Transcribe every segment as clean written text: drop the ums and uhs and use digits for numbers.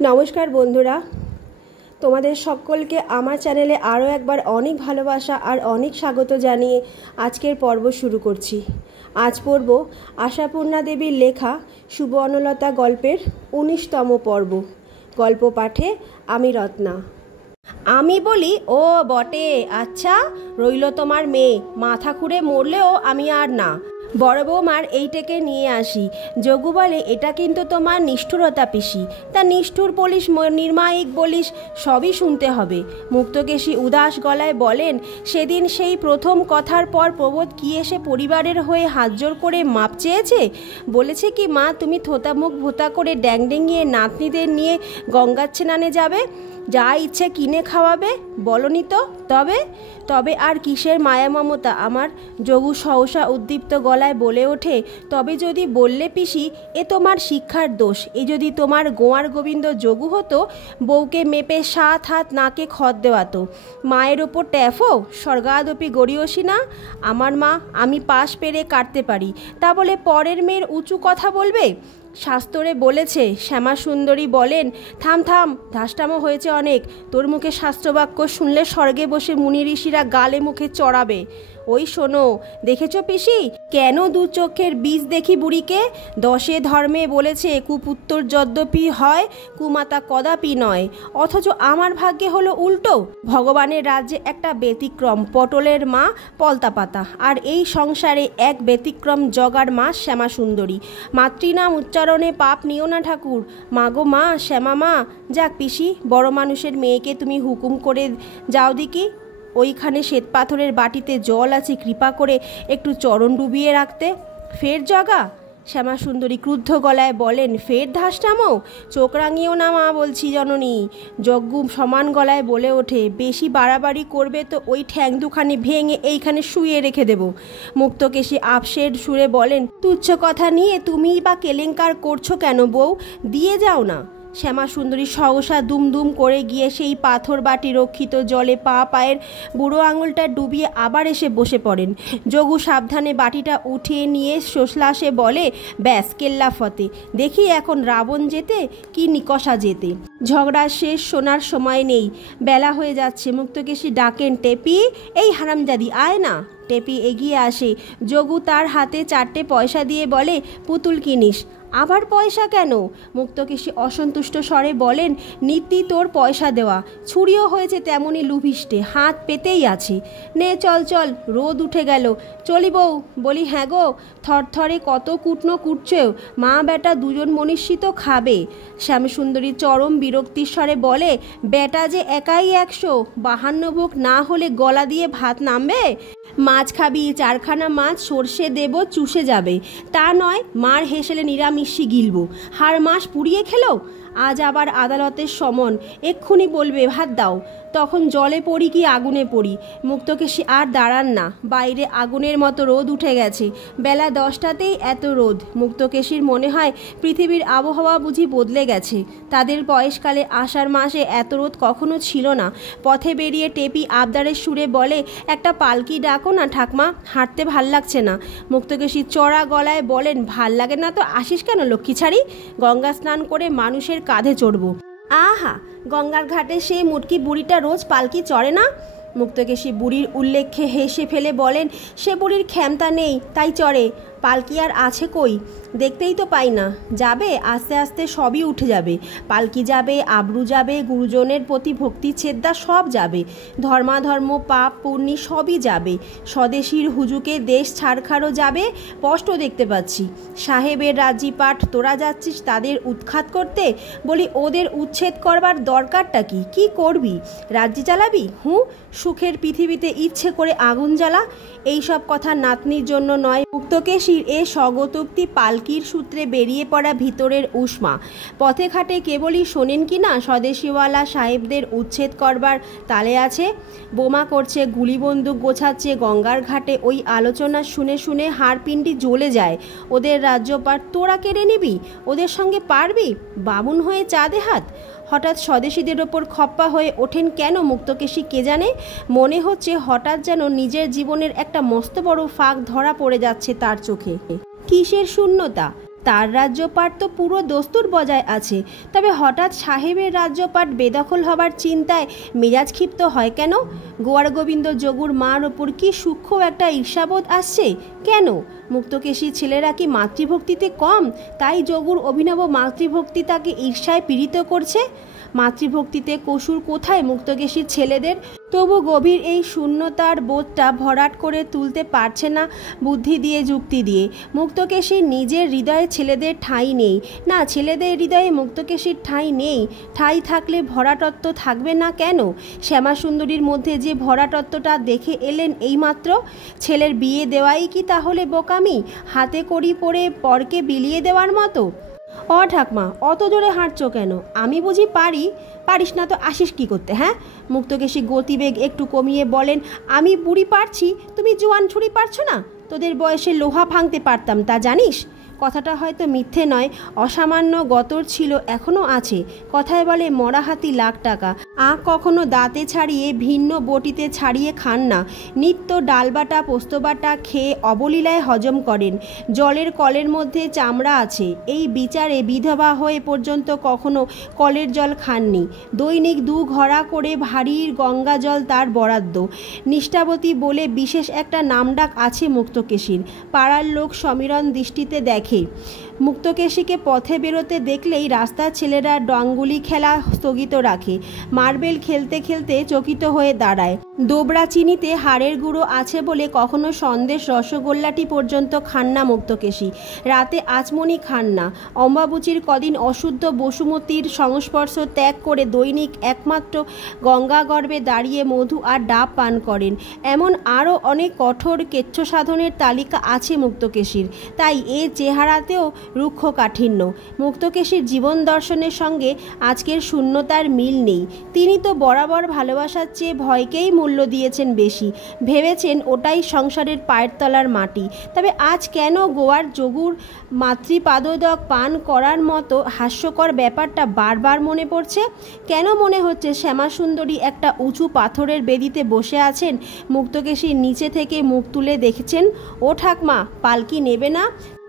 নমস্কার বন্ধুরা, তোমাদের সকলকে আমার চ্যানেলে আরও একবার অনেক ভালোবাসা আর অনেক স্বাগত জানিয়ে আজকের পর্ব শুরু করছি। আজ পড়ব আশাপূর্ণা দেবীর লেখা সুবর্ণলতা গল্পের ১৯তম পর্ব। গল্প পাঠে আমি রত্না। আমি বলি, ও বটে, আচ্ছা রইল তোমার মেয়ে, মাথা খুঁড়ে মরলেও আমি আর না। বড় বৌমার এইটাকে নিয়ে আসি। যোগু বলে, এটা কিন্তু তোমার নিষ্ঠুরতা পিসি। তা নিষ্ঠুর বলিস, নির্মায়িক বলিস, সবই শুনতে হবে। মুক্তকেশী উদাস গলায় বলেন, সেদিন সেই প্রথম কথার পর প্রবোধ কি এসে পরিবারের হয়ে হাতজোড় করে মাপ চেয়েছে? বলেছে কি, মা তুমি থোতা মুখ ভোতা করে ড্যাংডেঙিয়ে নাতনিদের নিয়ে গঙ্গার স্নানে যাবে, যা ইচ্ছে কিনে খাওয়াবে? বলনি তো? তবে আর কিসের মায়া মমতা আমার? যোগু সহসা উদ্দীপ্ত গলায় বলে ওঠে, তবে যদি বললে পিসি এ তোমার শিক্ষার দোষ। এ যদি তোমার গোয়ার গোবিন্দ যোগু হতো, বউকে মেপে 7 হাত নাকে খত দেওয়াতো। মায়ের ওপর ট্যাফো স্বর্গাদপি গড়িয়সী না? আমার মা, আমি পাশ পেরে কাটতে পারি, তা বলে পরের মেয়ের উঁচু কথা বলবে? শাস্ত্রে বলেছে। শ্যামাসুন্দরী বলেন, থাম ধাষ্টামো হয়েছে অনেক। তোর মুখে শাস্ত্রবাক্য শুনলে স্বর্গে বসে মুনি ঋষিরা গালে মুখে চড়াবে। ওই শোনো, দেখেছ পিসি, কেন দু চোখের বীজ দেখি বুড়িকে? 10 ধর্মে বলেছে কুপুত্তর যদ্যপি হয়, কুমাতা কদাপি নয়, অথচ আমার ভাগ্যে হলো উল্টো। ভগবানের রাজ্যে একটা ব্যতিক্রম পটলের মা পলতাপাতা, আর এই সংসারে এক ব্যতিক্রম জগার মা শ্যামাসুন্দরী। মাতৃনাম উচ্চারণে পাপ নিও না ঠাকুর। মাগো মা, শ্যামা মা। যাক পিসি, বড় মানুষের মেয়েকে তুমি হুকুম করে যাও দিকি, ওইখানে শ্বেতপাথরের বাটিতে জল আছে, কৃপা করে একটু চরণ ডুবিয়ে রাখতে। ফের জগা? শ্যামাসুন্দরী ক্রুদ্ধ গলায় বলেন, ফের ধাষ্টামো? চোখ রাঙিও না মা বলছি জননী। যজ্ঞ সমান গলায় বলে ওঠে, বেশি বাড়াবাড়ি করবে তো ওই ঠ্যাং দুখানি ভেঙে এইখানে শুয়ে রেখে দেব। মুক্তকেশী আপসের সুরে বলেন, তুচ্ছ কথা নিয়ে তুমিই বা কেলেঙ্কার করছো কেন বউ? দিয়ে যাও না। শ্যামাসুন্দরী সহসা দুমদুম করে গিয়ে সেই পাথর বাটি রক্ষিত জলে পায়ের বুড়ো আঙুলটা ডুবিয়ে আবার এসে বসে পড়েন। যোগু সাবধানে বাটিটা উঠিয়ে নিয়ে সোসলাসে বলে, ব্যাস কেল্লা ফতে, দেখি এখন রাবণ যেতে কি নিকষা যেতে। ঝগড়া শেষ শোনার সময় নেই, বেলা হয়ে যাচ্ছে। মুক্তকেশী ডাকেন, টেপি, এই হারামজাদি আয় না। টেপি এগিয়ে আসে। যোগু তার হাতে 4টে পয়সা দিয়ে বলে, পুতুল কিনিস? আবার পয়সা কেন? মুক্তকেশী অসন্তুষ্ট স্বরে বলেন, নীতি তোর পয়সা দেওয়া, ছুরিও হয়েছে তেমনই লুভিষ্টে, হাত পেতেই আছে। নে চল, রোদ উঠে গেল, চলি বউ? বলি, হ্যাঁ গো, থরথরে কত কুটনো কুটছেও, মা বেটা দুজন মনীষী তো খাবে। শ্যামসুন্দরী চরম বিরক্তির স্বরে বলে, বেটা যে একাই 152 ভোগ না হলে গলা দিয়ে ভাত নামবে? মাছ খাবি, 4খানা মাছ সর্ষে দেব, চুষে যাবে। তা নয়, মার হেসেলে নিরামিষি গিলবো, হাড় মাস পুড়িয়ে খেলো। আজ আবার আদালতের সমন, এক্ষুনি বলবে ভাত দাও। তখন জলে পড়ি কি আগুনে পড়ি? মুক্তকেশী আর দাঁড়ান না, বাইরে আগুনের মতো রোদ উঠে গেছে। বেলা 10টাতেই এত রোদ। মুক্তকেশীর মনে হয় পৃথিবীর আবহাওয়া বুঝি বদলে গেছে। তাদের বয়সকালে আষাঢ় মাসে এত রোদ কখনো ছিল না। পথে বেরিয়ে টেপি আবদারের সুরে বলে, একটা পালকি ডাকো না ঠাকমা, হাঁটতে ভাল লাগছে না। মুক্তকেশী চড়া গলায় বলেন, ভাল লাগে না তো আসিস কেন লক্ষ্মী ছাড়ি? গঙ্গা স্নান করে মানুষের কাঁধে চড়বো। আহা, গঙ্গার ঘাটে সেই মুটকি বুড়িটা রোজ পালকি চড়ে না? মুক্তকেশী বুড়ির উল্লেখ্যে হেসে ফেলে বলেন, সে বুড়ির ক্ষমতা নেই তাই চড়ে, পালকি আর আছে কই? দেখতেই তো পাই না। যাবে, আস্তে আস্তে সবই উঠে যাবে। পালকি যাবে, আবরু যাবে, গুরুজনের প্রতি ভক্তি ছেদ্দা সব যাবে, ধর্মাধর্ম পাপ পুণ্যি সবই যাবে। স্বদেশীর হুজুকে দেশ ছাড়খাড়ও যাবে, স্পষ্ট দেখতে পাচ্ছি। সাহেবের রাজ্যি পাঠ, তোরা যাচ্ছিস তাদের উৎখাত করতে? বলি, ওদের উচ্ছেদ করবার দরকারটা কি? কি করবি? রাজ্যি চালাবি? সুখের পৃথিবীতে ইচ্ছে করে আগুন জ্বালা। এইসব কথা নাতনির জন্য নয়। মুক্তকেশীর এ স্বগতোক্তি পালকির সূত্রে বেরিয়ে পড়া ভিতরের উষ্মা। পথে ঘাটে কেবলই শোনেন কি না স্বদেশীওয়ালা সাহেবদের উচ্ছেদ করবার তালে আছে। বোমা করছে, গুলি বন্দুক গোছাচ্ছে। গঙ্গার ঘাটে ওই আলোচনা শুনে শুনে হাড়পিণ্ডি জ্বলে যায়। ওদের রাজ্যপাট তোরা কেড়ে নিবি? ওদের সঙ্গে পারবি? বামুন হয়ে চাঁদে হাত? হঠাৎ স্বদেশীদের ওপর খপ্পা হয়ে ওঠেন কেন মুক্তকেশী কে জানে? মনে হচ্ছে হঠাৎ যেন নিজের জীবনের একটা মস্ত বড় ফাঁক ধরা পড়ে যাচ্ছে তার চোখে। কিসের শূন্যতা? তার রাজ্যপাট তো পুরো দস্তুর বজায় আছে, তবে হঠাৎ সাহেবের রাজ্যপাট বেদখল হবার চিন্তায় মেজাজ ক্ষিপ্ত হয় কেন? গোয়ার গোবিন্দ যোগুর মার ওপর কি সূক্ষ্ম একটা ঈর্ষাবোধ আসছে কেন? মুক্তকেশী ছেলেরা কি মাতৃভক্তিতে কম, তাই যোগুর অভিনব মাতৃভক্তি তাকে ঈর্ষায় পীড়িত করছে? মাতৃভক্তিতে কসুর কোথায় মুক্তকেশীর ছেলেদের? তবু গভীর এই শূন্যতার বোধটা ভরাট করে তুলতে পারছে না বুদ্ধি দিয়ে, যুক্তি দিয়ে। মুক্তকেশীর নিজের হৃদয়ে ছেলেদের ঠাঁই নেই। না, ছেলেদের হৃদয়ে মুক্তকেশীর ঠাঁই নেই। ঠাঁই থাকলে ভরাটত্ব থাকবে না কেন? শ্যামাসুন্দরীর মধ্যে যে ভরাটত্বটা দেখে এলেন এইমাত্র, ছেলের বিয়ে দেওয়াই কি তাহলে বোকামি, হাতে কড়ি পরে পরকে বিলিয়ে দেওয়ার মতো? ঠাকমা, অত জোরে হাঁটছো কেন? আমি বুঝি পারি? পারিস না তো আসিস কি করতে? হ্যাঁ? মুক্তকেশী গতিবেগ একটু কমিয়ে বলেন, আমি বুড়ি পারছি, তুমি জোয়ান ছুরি পারছো না? তোদের বয়সে লোহা ভাঙতে পারতাম, তা জানিস? কথাটা হয়তো মিথ্যে নয়, অসামান্য গতর ছিল, এখনও আছে। কথায় বলে মরা হাতি লাখ টাকা। কখনো দাঁতে ছাড়িয়ে ভিন্ন বটিতে ছাড়িয়ে খান না, নিত্য ডালবাটা পোস্তবাটা খেয়ে অবলীলায় হজম করেন। জলের কলের মধ্যে চামড়া আছে, এই বিচারে বিধবা হয়ে পর্যন্ত কখনো কলের জল খাননি। দৈনিক 2 ঘড়া করে ভারী গঙ্গা জল তার বরাদ্দ। নিষ্ঠাবতী বলে বিশেষ একটা নামডাক আছে মুক্তকেশীর। পাড়ার লোক সমীরণ দৃষ্টিতে দেখে। মুক্তকেশীকে পথে বেরোতে দেখলেই রাস্তার ছেলেরা ডাঙ্গুলি খেলা স্থগিত রাখে, মার্বেল খেলতে খেলতে চকিত হয়ে দাঁড়ায়। দোবরা চিনিতে হাড়ের গুঁড়ো আছে বলে কখনো সন্দেশ রসগোল্লাটি পর্যন্ত খান না মুক্তকেশী। রাতে আচমনি খান না। অম্বাবুচির কদিন অশুদ্ধ বসুমতীর সংস্পর্শ ত্যাগ করে দৈনিক একমাত্র গঙ্গা গর্ভে দাঁড়িয়ে মধু আর ডাব পান করেন। এমন আরও অনেক কঠোর কেচ্ছ সাধনের তালিকা আছে মুক্তকেশীর। তাই এ চেহারাতেও রুক্ষ কাঠিন্য। মুক্তকেশীর জীবন দর্শনের সঙ্গে আজকের শূন্যতার মিল নেই। তিনি তো বরাবর ভালোবাসার চেয়ে ভয়কেই মূল্য দিয়েছেন বেশি, ভেবেছেন ওটাই সংসারের পায়ের তলার মাটি। তবে আজ কেন গোয়ার যোগুর মাতৃপাদোদক পান করার মতো হাস্যকর ব্যাপারটা বারবার মনে পড়ছে? কেন মনে হচ্ছে শ্যামাসুন্দরী একটা উঁচু পাথরের বেদিতে বসে আছেন, মুক্তকেশীর নিচে থেকে মুখ তুলে দেখছেন, ও ঠাকমা, পালকি নেবে না?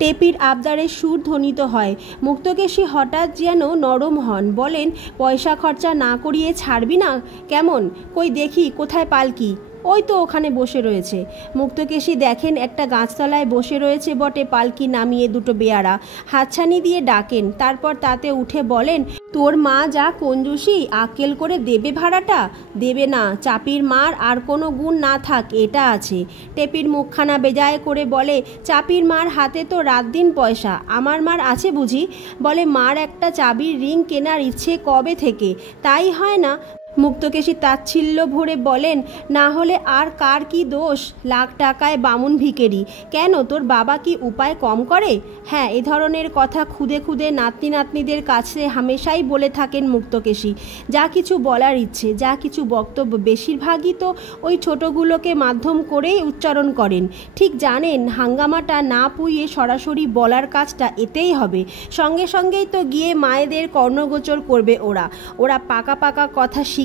টেপির আবদারের সুর ধ্বনিত হয়। মুক্তকেশী হঠাৎ যেন নরম হন, বলেন, পয়সা খরচা না করিয়ে ছাড়বি না কেমন? কই দেখি কোথায় পালকি? ওই তো ওখানে বসে রয়েছে। মুক্তকেশী দেখেন একটা গাছতলায় বসে রয়েছে বটে পালকি নামিয়ে 2 বেয়ারা, হাতছানি দিয়ে ডাকেন। তারপর তাতে উঠে বলেন, তোর মা যা কঞ্জুসি, আক্কেল করে দেবে ভাড়াটা? দেবে না। চাপির মার আর কোনো গুণ না থাক, এটা আছে। টেপির মুখখানা বেজায় করে বলে, চাপির মার হাতে তো রাত দিন পয়সা, আমার মার আছে বুঝি? বলে, মার একটা চাবির রিং কেনার ইচ্ছে কবে থেকে, তাই হয় না? মুক্তকেশী তাচ্ছিল্য ভরে বলেন, না হলে আর কার কি দোষ? লাখ টাকায় বামুন ভিকেরি। কেন, তোর বাবা কি উপায় কম করে? হ্যাঁ, এ ধরনের কথা খুদে খুদে নাতনি নাতনিদের কাছে হামেশাই বলে থাকেন মুক্তকেশী। যা কিছু বলার ইচ্ছে, যা কিছু বক্তব্য, বেশিরভাগই তো ওই ছোটগুলোকে মাধ্যম করেই উচ্চারণ করেন। ঠিক জানেন হাঙ্গামাটা না পুইয়ে সরাসরি বলার কাজটা এতেই হবে। সঙ্গে সঙ্গেই তো গিয়ে মায়েদের কর্ণগোচর করবে ওরা পাকা পাকা কথা শিখবে।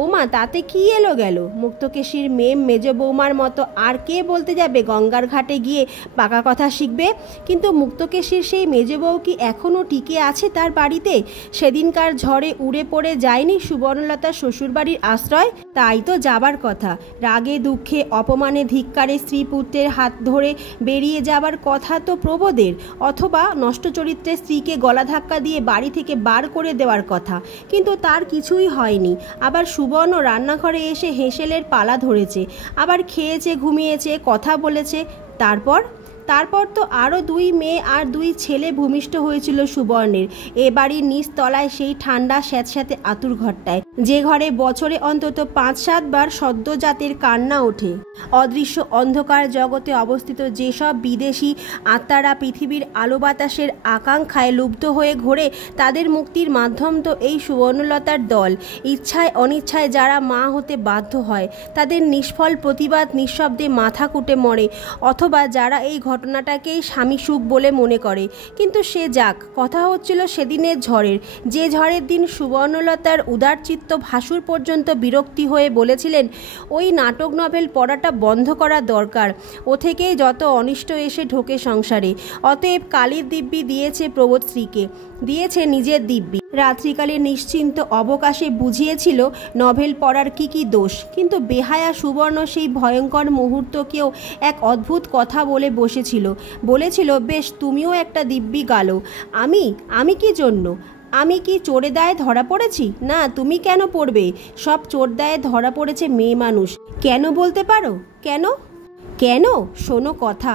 ও মা, তাতে কি এলো গেল? মুক্তকেশীর মেম মেজ বৌমার মতো আর কে বলতে যাবে গঙ্গার ঘাটে গিয়ে পাকা কথা শিখবে? কিন্তু মুক্তকেশীর সেই মেজ বউ কি এখনও টিকে আছে তার বাড়িতে? সেদিনকার ঝড়ে উড়ে পড়ে যায়নি সুবর্ণলতার শ্বশুরবাড়ির আশ্রয়? তাই তো যাবার কথা। রাগে দুঃখে অপমানে ধিক্কারে স্ত্রী পুত্রের হাত ধরে বেরিয়ে যাবার কথা তো প্রবোধের, অথবা নষ্ট চরিত্রের স্ত্রীকে গলা ধাক্কা দিয়ে বাড়ি থেকে বার করে দেওয়ার কথা। কিন্তু তার কিছুই হয়নি। আবার সুবর্ণ রান্নাঘরে এসে হেঁসেলের পালা ধরেছে, আবার খেয়েছে, ঘুমিয়েছে, কথা বলেছে। তারপর তো আরও 2 মেয়ে আর 2 ছেলে ভূমিষ্ঠ হয়েছিল সুবর্ণের এ বাড়ির নিচতলায়, সেই ঠান্ডা স্যাঁতস্যাঁতে আতুর ঘরটায়, যে ঘরে বছরে অন্তত 5-7 বার সদ্যজাতের কান্না ওঠে। অদৃশ্য অন্ধকার জগতে অবস্থিত যেসব বিদেশি আত্মারা পৃথিবীর আলো বাতাসের আকাঙ্ক্ষায় লুব্ধ হয়ে ঘোরে, তাদের মুক্তির মাধ্যম তো এই সুবর্ণলতার দল। ইচ্ছায় অনিচ্ছায় যারা মা হতে বাধ্য হয়, তাদের নিষ্ফল প্রতিবাদ নিঃশব্দে মাথা কুটে মরে, অথবা যারা এই ঘটনাটাকেই স্বামী সুখ বলে মনে করে। কিন্তু সে যাক, কথা হচ্ছিল সেদিনের ঝড়ের, যে ঝড়ের দিন সুবর্ণলতার উদারচিত্ত ভাসুর পর্যন্ত বিরক্তি হয়ে বলেছিলেন ওই নাটক নভেল পড়াটা বন্ধ করা দরকার, ও থেকেই যত অনিষ্ট এসে ঢোকে সংসারে। অতএব কালীর দিব্যি দিয়েছে প্রবোধ স্ত্রীকে, দিয়েছে নিজের দিব্যি। রাত্রিকালে নিশ্চিন্ত অবকাশে বুঝিয়েছিল নভেল পড়ার কি দোষ। কিন্তু বেহায়া সুবর্ণ সেই ভয়ঙ্কর মুহূর্তকেও এক অদ্ভুত কথা বলে বসেছিল। বলেছিল, বেশ, তুমিও একটা দিব্যি গালো। আমি কি জন্য? আমি কি চোরে দায়ে ধরা পড়েছি? না, তুমি কেন পড়বে? সব চোর দায়ে ধরা পড়েছে মেয়ে মানুষ। কেন বলতে পারো? কেন? শোনো কথা।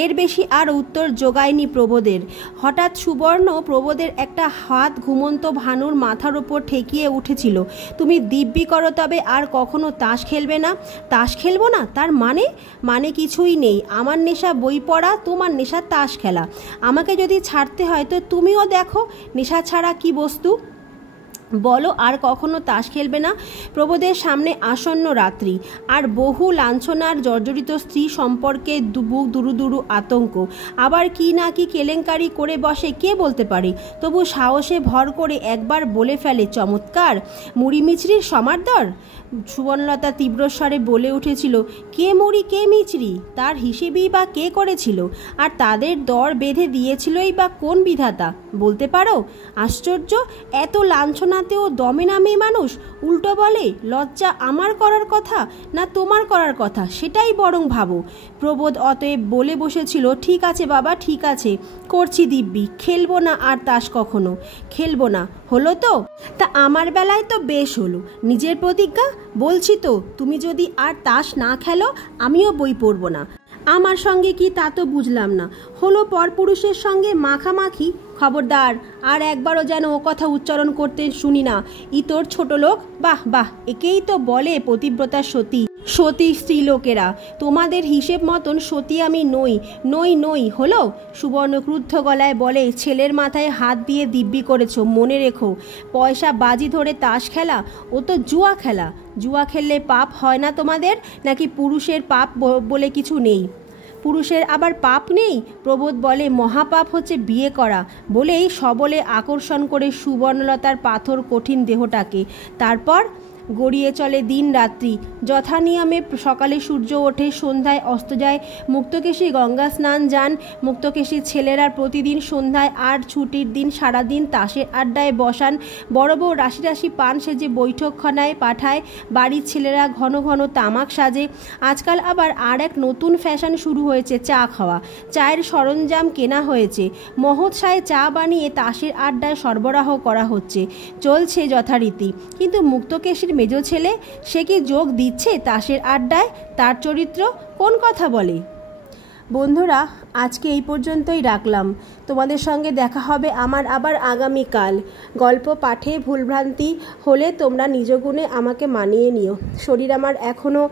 এর বেশি আর উত্তর জোগায়নি প্রবোধের। হঠাৎ সুবর্ণ প্রবোধের একটা হাত ঘুমন্ত ভানুর মাথার ওপর ঠেকিয়ে উঠেছিল। তুমি দিব্যি করো তবে আর কখনো তাস খেলবে না। তাস খেলবো না? তার মানে কিছুই নেই। আমার নেশা বই পড়া, তোমার নেশা তাস খেলা। আমাকে যদি ছাড়তে হয় তো তুমিও দেখো নেশা ছাড়া কি বস্তু। বলো, আর কখনো তাস খেলবে না? প্রবোধের সামনে আসন্ন রাত্রি, আর বহু লাঞ্ছনার জর্জরিত স্ত্রী সম্পর্কে বুক দুরু আতঙ্ক। আবার কি না কি কেলেঙ্কারি করে বসে কে বলতে পারে। তবু সাহসে ভর করে একবার বলে ফেলে, চমৎকার, মুড়ি মিচড়ির সমাদর। সুবর্ণলতা তীব্রস্বরে বলে উঠেছিল, কে মুড়ি কে মিচড়ি তার হিসেবেই বা কে করেছিল? আর তাদের দর বেঁধে দিয়েছিলই বা কোন বিধাতা বলতে পারো? আশ্চর্য, এত লাঞ্ছনাতেও দমে না মেয়ে মানুষ। উল্টো বলে, লজ্জা আমার করার কথা না তোমার করার কথা, সেটাই বরং ভাবো। প্রবোধ অতএব বলে বসেছিল, ঠিক আছে বাবা, ঠিক আছে, করছি দিব্যি, খেলবো না আর তাস কখনো। খেলবো না হলো তো? তা আমার বেলায় তো বেশ হলো। নিজের প্রতিজ্ঞা, বলছি তো, তুমি যদি আর তাস না খেলো আমিও বই পড়বো না। আমার সঙ্গে কি তা তো বুঝলাম না। হলো পরপুরুষের সঙ্গে মাখামাখি। খবরদার, আর একবারও যেন ও কথা উচ্চারণ করতে শুনি না। ইতর ছোট লোক, বাহ, একেই তো বলে পতিব্রতা সতী স্ত্রীলোকেরা। তোমাদের হিসেব মতন সতী আমি নই। হলো? সুবর্ণ ক্রুদ্ধ গলায় বলে, ছেলের মাথায় হাত দিয়ে দিব্যি করেছো, মনে রেখো। পয়সা বাজি ধরে তাস খেলা, ও তো জুয়া খেলা। জুয়া খেললে পাপ হয় না তোমাদের? নাকি পুরুষের পাপ বলে কিছু নেই? পুরুষের আবার পাপ নেই? প্রবোধ বলে, মহাপাপ হচ্ছে বিয়ে করা। বলেই সবলে আকর্ষণ করে সুবর্ণলতার পাথর কঠিন দেহটাকে। তারপর গড়িয়ে চলে দিন রাত্রি যথানিয়মে। সকালে সূর্য ওঠে, সন্ধ্যায় অস্ত যায়। মুক্তকেশী গঙ্গা স্নান যান। মুক্তকেশী ছেলেরা প্রতিদিন সন্ধ্যায় আর ছুটির দিন সারাদিন তাসের আড্ডায় বসান। বড় বউ রাশি পান সেজে বৈঠকখানায় পাঠায়। বাড়ির ছেলেরা ঘন ঘন তামাক সাজে। আজকাল আবার আর এক নতুন ফ্যাশন শুরু হয়েছে, চা খাওয়া। চায়ের সরঞ্জাম কেনা হয়েছে। মহৎসায় চা বানিয়ে তাসের আড্ডায় সরবরাহ করা হচ্ছে, চলছে যথারীতি। কিন্তু মুক্তকেশীর মেজ ছেলে, সে কি যোগ দিচ্ছে তাসের আড্ডায়? তার চরিত্র কোন কথা বলে? বন্ধুরা, আজকে এই পর্যন্তই রাখলাম। তোমাদের সঙ্গে দেখা হবে আমার আবার আগামীকাল। গল্প পাঠে ভুলভ্রান্তি হলে তোমরা নিজ গুণে আমাকে মানিয়ে নিও। শরীর আমার এখনও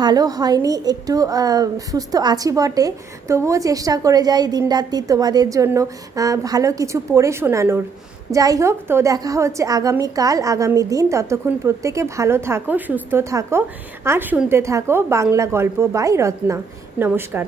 ভালো হয়নি, একটু সুস্থ আছি বটে, তবুও চেষ্টা করে যাই দিনরাত্রি তোমাদের জন্য ভালো কিছু পড়ে শোনানোর। যাই হোক, তো দেখা হচ্ছে আগামীকাল, আগামী দিন। ততক্ষণ প্রত্যেকে ভালো থাকো, সুস্থ থাকো আর শুনতে থাকো বাংলা গল্প বাই রত্না। নমস্কার।